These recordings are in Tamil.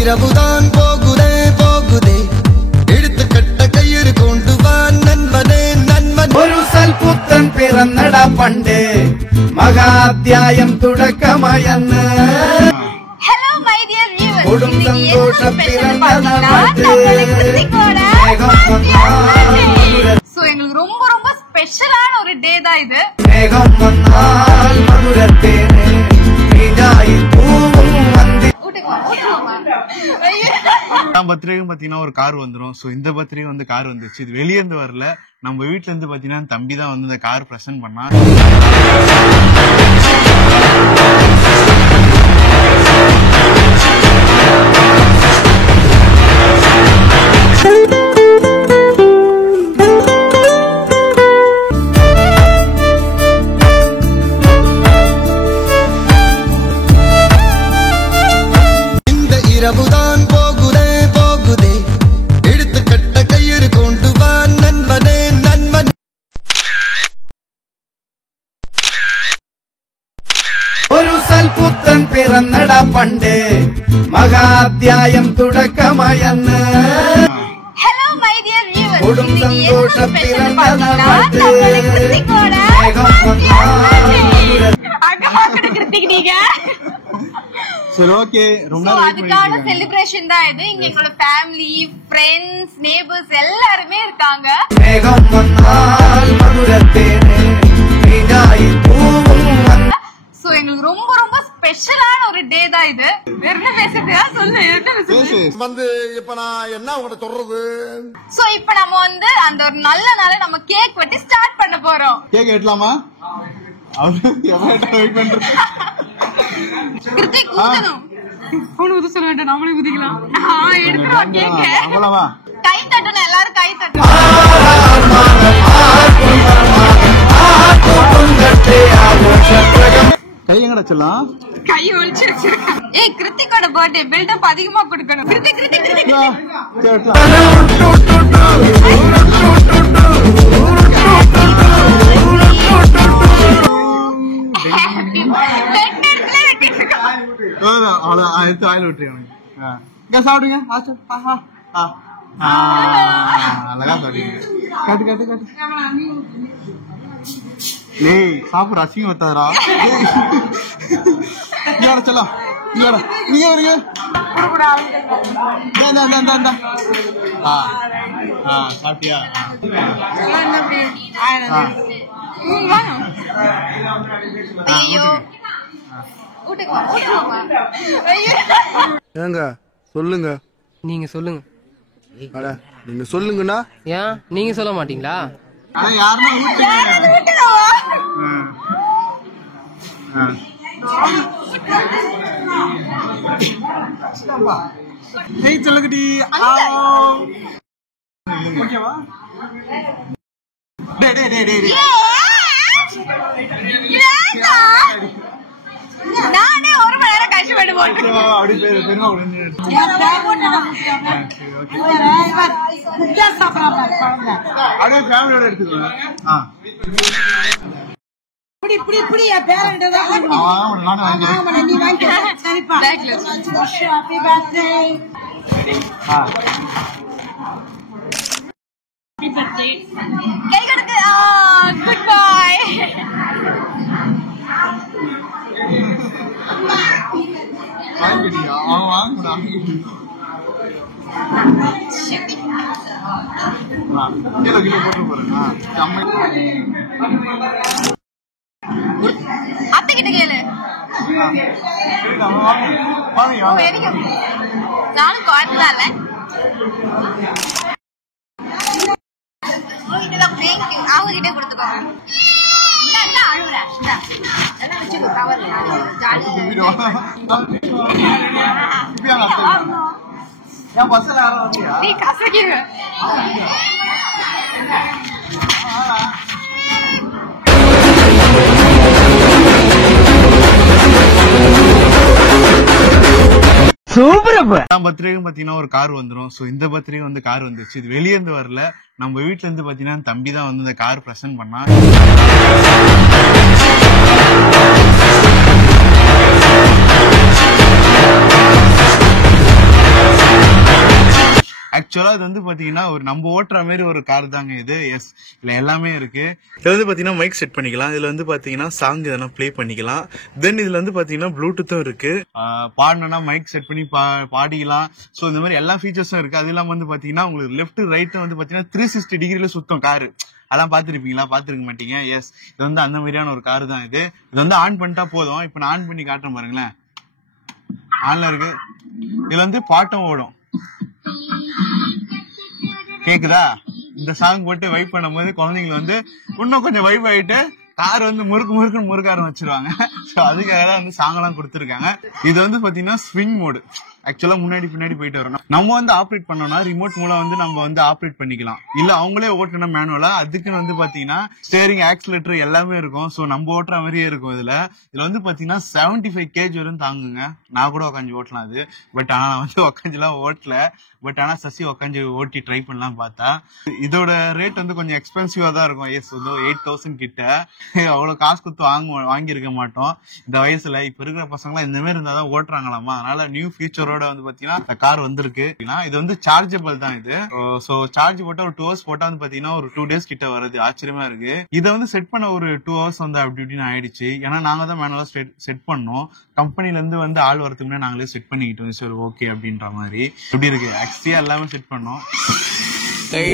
இரவுதான் போகுதே போகுதே எடுத்து கட்ட கயிறு கொண்டு வா நண்பனே நண்பன் ஒரு சல் புத்தன் பிறந்தடா பண்டு மகா அத்தியாயம் தொடக்கமயன்னு கொடும் சந்தோஷ பிறந்த எங்களுக்கு ரொம்ப ரொம்ப ஸ்பெஷலான ஒரு டே தான் இது. மேகம் வந்தால் மதுரத்தேனே பர்த்டேக்கும் பாத்தீங்கன்னா ஒரு கார் வந்துரும். சோ இந்த பர்த்டே வந்து கார் வந்துச்சு. இது வெளியே இருந்து வரல, நம்ம வீட்டுல இருந்து பாத்தீங்கன்னா தம்பி தான் வந்து இந்த கார் பிரசன்ட் பண்ணா. இந்த இரவுதான் போகுதே போகுதே எடுத்து கட்ட கயிறு கொண்டு வா நண்பனே நண்பன் ஒரு சல் புத்தன் பிறந்தடா பண்டு மகா அத்தியாயம் தொடக்கமயன்னு கொடும் சந்தோஷ பிறந்த சரி ஓகே, ரொம்ப அதுக்கான செலிப்ரேஷன் தான் இது. இங்க எங்களோட ஃபேமிலி, ஃப்ரெண்ட்ஸ், நேபர்ஸ் எல்லாருமே இருக்காங்க. மேகம் வந்தால் மதுரத்தேனே சோ எங்களுக்கு ரொம்ப ரொம்ப ஸ்பெஷலான ஒரு டே தான் இது. வேற என்ன பேசுறதா சொல்லு, என்ன பேசுறது வந்து இப்ப நான் என்ன உங்கள்ட்ட சொல்றது. சோ இப்ப நம்ம வந்து அந்த ஒரு நல்ல நாளை நம்ம கேக் வெட்டி ஸ்டார்ட் பண்ண போறோம். கேக் வெட்டலாமா? கிருத்திக் ஊதணும். போன் ஊத சொல்ல வேண்டாம், நாமளே ஊதிக்கலாம். எடுக்கிறோம் கேக்க. அவ்வளவா? கை தட்டணும், எல்லாரும் கை தட்டணும். கை எங்கடா செல்லாம்? கை ஒழிச்சு வச்சிருக்கேன். ஏய் கிருத்திக்கோட பர்த்டே பில்டப் அதிகமா கொடுக்கணும். கிருத்திக் கிருத்திக் கிருத்திக் ஆயில் விட்டுருங்க. சாப்பிடுங்க, அழகா சாப்பிடுங்க. காட்டு காட்டு காட்டு. ஏய் சாப்பிட அசிங்கம் வத்தாரா? இங்க செல்லாம், இங்க நீங்க வருங்க. சாப்பிட்டியா? ஐயோ ஏங்க சொல்லுங்க. நீங்க சொல்லுங்க. அட நீங்க சொல்லுங்கண்ணா. ஏன் நீங்க சொல்ல மாட்டீங்களா? சொல்லுங்கடி. ஓகேவா? நானே ஒரு மணி நேரம் கஷ்டப்பட்டு போட்டேன். அப்படியே ஃபேமிலியோட எடுத்துக்கலாம். கை கொடுக்கு. குட் பாய். வாங்கிட்டியா? வாங்க கிலோ கிலோ போட்டு போறேன். அத்தை கிட்ட கேளு. நானும் காட்டலாம்ல. அவங்க கிட்டே கொடுத்துக்கோ. நீ கசக்கிடுவ. பர்த்டேக்கும் பாத்தீங்கன்னா ஒரு கார் வந்துரும். சோ இந்த பர்த்டே வந்து கார் வந்துச்சு. இது வெளியே இருந்து வரல, நம்ம வீட்டுல இருந்து பாத்தீங்கன்னா தம்பி தான் வந்து இந்த கார் பிரசன்ட் பண்ணா. ஆக்சுவலா இது வந்து பாத்தீங்கன்னா ஒரு நம்ம ஓட்டுற மாதிரி ஒரு கார் தாங்க இது. எஸ், இல்ல எல்லாமே இருக்கு. இதுல வந்து பாத்தீங்கன்னா மைக் செட் பண்ணிக்கலாம். இதுல வந்து பாத்தீங்கன்னா சாங் எதனா பிளே பண்ணிக்கலாம். தென் இதுல வந்து பாத்தீங்கன்னா ப்ளூடூத்தும் இருக்கு. பாடணும்னா மைக் செட் பண்ணி பாடிக்கலாம். சோ இந்த மாதிரி எல்லா ஃபீச்சர்ஸும் இருக்கு. அது இல்லாம வந்து பாத்தீங்கன்னா உங்களுக்கு லெஃப்ட் ரைட் வந்து பாத்தீங்கன்னா 360 டிகிரில சுத்தம் காரு. அதெல்லாம் பாத்துருப்பீங்களா? பாத்துருக்க மாட்டீங்க. எஸ், இது வந்து அந்த மாதிரியான ஒரு கார் தான் இது. இது வந்து ஆன் பண்ணிட்டா போதும். இப்ப நான் ஆன் பண்ணி காட்டுறேன் பாருங்களேன். ஆன்ல இருக்கு. இதுல வந்து பாட்டும் ஓடும். கேக்குதா? இந்த சாங் போட்டு வைப் பண்ணும்போது குழந்தைங்க வந்து இன்னும் கொஞ்சம் வைப் ஆயிட்டு கார் வந்து முறுக்குன்னு முறுக்க ஆரம்பிச்சிருவாங்க. சோ அதுக்காக தான் வந்து சாங் எல்லாம் கொடுத்துருக்காங்க. இது வந்து பாத்தீங்கன்னா ஸ்விங் மோடு. ஆக்சுவலா முன்னாடி பின்னாடி போயிட்டு வரணும். நம்ம வந்து ஆப்ரேட் பண்ணோம்னா ரிமோட் மூலம் வந்து நம்ம வந்து ஆப்ரேட் பண்ணிக்கலாம். இல்ல அவங்களே ஓட்டணும் மேனுவலா. அதுக்குன்னு வந்து பாத்தீங்கன்னா ஸ்டேரிங், ஆக்சிலேட்டர் எல்லாமே இருக்கும். சோ நம்ம ஓட்டுற மாதிரியே இருக்கும். இதுல வந்து பாத்தீங்கன்னா 75 kg வரும் தாங்குங்க. நான் கூட உட்காந்து ஓட்டலாம் அது. பட் ஆனா நான் வந்து உட்காந்துலாம் ஓட்டல. பட் ஆனா சசி உட்காந்து ஓட்டி ட்ரை பண்ணலாம் பார்த்தா இதோட ரேட் வந்து கொஞ்சம் எக்ஸ்பென்சிவா தான் இருக்கும். எஸ், 8,000 கிட்ட. அவ்வளவு காசு கொடுத்து வாங்கியிருக்க மாட்டோம் இந்த வயசுல. இப்ப இருக்கிற பசங்க எல்லாம் இந்த மாதிரி இருந்தாதான் ஓட்டுறாங்களாமா. அதனால நியூ ஃபியூச்சரோட வந்து பாத்தீங்கன்னா இந்த கார் வந்திருக்கு. இது வந்து சார்ஜபிள் தான் இது. சோ சார்ஜ் போட்டா ஒரு 2 hours போட்டா வந்து பாத்தீங்கன்னா ஒரு 2 days கிட்ட வருது. ஆச்சரியமா இருக்கு. இதை வந்து செட் பண்ண ஒரு 2 hours வந்து அப்படி இப்படின்னு ஆயிடுச்சு. ஏன்னா நாங்க தான் மேனுவலா செட் பண்ணோம். கம்பெனில இருந்து வந்து ஆள் வரதுக்குமே நாங்களே செட் பண்ணிக்கிட்டோம். சரி, ஓகே அப்படின்ற மாதிரி. எப்படி இருக்கு? ஆக்சுவலா எல்லாமே செட் பண்ணோம்.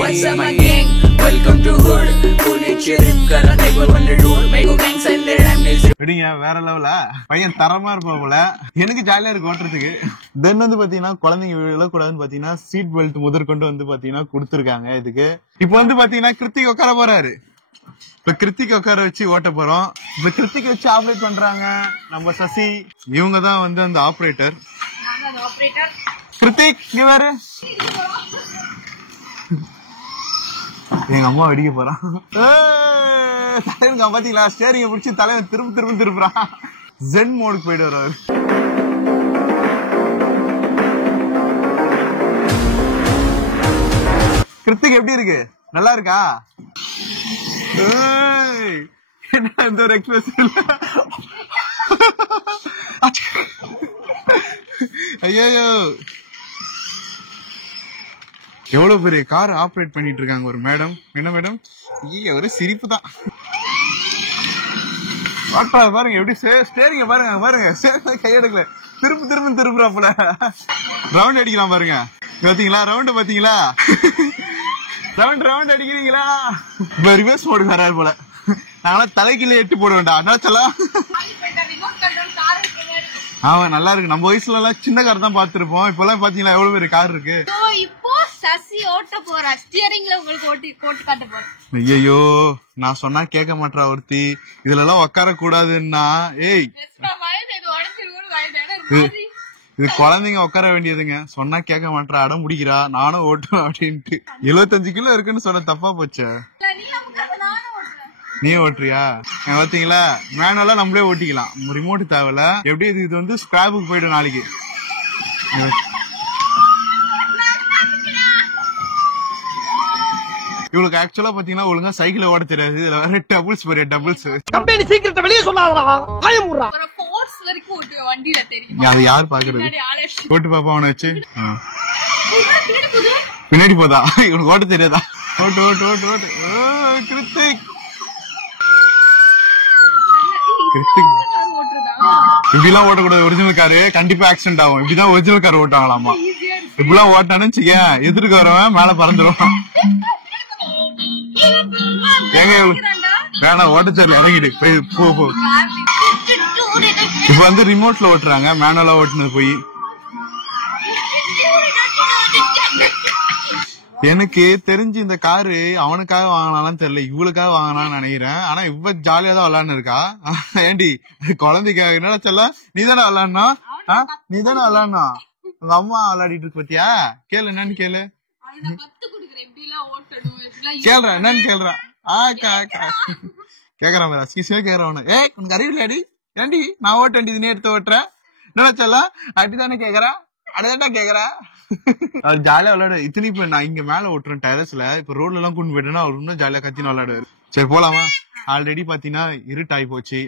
What's up my gang? Welcome to hood. Pune chirip kara neighbor on the road. Mego gang send their amnesia. விடுங்க, வேற லெவல பையன் தரமா இருப்பா போல. எனக்கு ஜாலியா இருக்கு ஓட்டுறதுக்கு. தென் வந்து பாத்தீங்கன்னா குழந்தைங்க விழக்கூடாதுன்னு பாத்தீங்கன்னா சீட் பெல்ட் முதற்கொண்டு வந்து பாத்தீங்கன்னா கொடுத்துருக்காங்க இதுக்கு. இப்ப வந்து பாத்தீங்கன்னா கிருத்திக் உட்கார போறாரு. இப்ப கிருத்திக் உட்கார வச்சு ஓட்ட போறோம். இப்ப கிருத்திக் வச்சு ஆப்ரேட் பண்றாங்க நம்ம சசி. இவங்க தான் வந்து அந்த ஆப்ரேட்டர். கிருத்திக் இங்க வேறு எங்க அம்மா அடிக்க போறான். தலைவனுக்கு பாத்தீங்களா? ஸ்டேரிங்க பிடிச்சி தலைவன் திருப்புறான். ஜென் மோடுக்கு போயிட்டு வர்றாரு. கிருத்திக் எப்படி இருக்கு? நல்லா இருக்கா? என்ன இந்த ஒரு எக்ஸ்பிரஷன்? ஐயோ, எவ்வளவு பெரிய கார் ஆப்ரேட் பண்ணிட்டு இருக்காங்க ஒரு மேடம். என்ன மேடம்? ஒரு சிரிப்பு தான். பாருங்க எப்படி ஸ்டேரிங்க பாருங்க கையெடுக்கல. திருப்புறாப்புல. ரவுண்ட் அடிக்கலாம் பாருங்க. பாத்தீங்களா ரவுண்ட்? பாத்தீங்களா ரவுண்ட் அடிக்கிறீங்களா? இப்ப ரிவர்ஸ் மோடு வராது போல. நாங்களாம் தலைக்கீழே எட்டு போட வேண்டாம். அண்ணாச்சலாம். ஆமா, நல்லா இருக்கு. நம்ம வயசுல எல்லாம் சின்ன கார் தான் பாத்துருப்போம். இப்ப எல்லாம் பாத்தீங்களா எவ்வளவு பெரிய கார் இருக்கு. இப்போ சசி ஓட்ட போறா. ஸ்டியரிங்ல உங்களுக்கு போட்டு காட்ட போறேன். ஐயோ, நான் சொன்னா கேட்க மாட்டா ஒருத்தி. இதுல எல்லாம் உட்கார கூடாதுன்னா ஏய், இது குழந்தைங்க உட்கார வேண்டியதுங்க. சொன்னா கேட்க மாட்டா, அடம் முடிக்கிறா. நானும் ஓட்டுவேன் அப்படின்ட்டு. 75 கிலோ இருக்குன்னு சொன்ன தப்பா போச்ச. நீ ஓட்டுறியா? பாத்தீங்களா மேனுவலா நம்மளே ஓட்டிக்கலாம். ரிமோட் தேவையில்ல. எப்படி இது வந்து ஸ்கிராப்புக்கு போயிடும் நாளைக்கு. இவளுக்கு ஆக்சுவலா பாத்தீங்கன்னா ஒழுங்கா சைக்கிள் ஓட தெரியாது. இதுல வேற டபுள்ஸ் பெரிய டபுள்ஸ். கம்பெனி சீக்கிரத்தை வெளியே சொல்லாதடா. பயமுறா. ஒரு ஃபோர்ஸ் வரைக்கும் ஓட்டுவேன் வண்டியில. தெரியும் அது யார் பாக்குறது? ஓட்டு பாப்பா அவனை வச்சு. பின்னாடி போதா? இவனுக்கு ஓட்ட தெரியாதா? ஓட்டு ஓட்டு ஓட்டு ஓட்டு. கிருத்திக் இப்படிலாம் ஓட்டக்கூடாது. ஒரிஜினல் காரு கண்டிப்பா ஆக்சிடென்ட் ஆகும். இப்படிதான் ஒரிஜினல் கார் ஓட்டாங்களாமா. இப்படிலாம் ஓட்டானு எதிர்க்கு வரவன் மேல பறந்துருவான். ஏங்க வேணாம், ஓட்ட தெரியல அடிக்கிட்டு போ. இப்ப வந்து ரிமோட்ல ஓட்டுறாங்க. மேனுவலா ஓட்டுனது போய். எனக்கு தெரிஞ்சு இந்த காரு அவனுக்காக வாங்கினாலும் தெரியல, இவளுக்காக வாங்கினான்னு நினைக்கிறேன். ஆனா இவ ஜாலியா தான் விளையாண்டு இருக்கா. ஏண்டி குழந்தைக்காக என்னடா சொல்ல? நீதானே விளையாடணும். நீதானே விளையாடணும். உங்க அம்மா விளையாடிட்டு இருக்கு பத்தியா? கேளு, என்னன்னு கேளு. கேள்றேன் என்னன்னு கேள்றேன். கேக்குறான் கேக்குறவனு. ஏய், உனக்கு அறிவு இல்லடி? ஏண்டி நான் ஓட்ட வேண்டியது நீ எடுத்து ஓட்டுறேன்? என்ன சொல்ல? அப்படிதானே கேக்குறேன். அடேண்டா கேக்குறேன். ஜாலியா விளையாடு. இத்தனை இப்ப நான் இங்க மேல ஓட்டுறேன் டெரஸ்ல. இப்ப ரோட்ல எல்லாம் கொண்டு போயிட்டேன்னா அவர் இன்னும் ஜாலியா கத்தின்னு விளையாடுவாரு. சரி போலாமா? ஆல்ரெடி பாத்தீங்கன்னா இருட்டாயி போச்சு.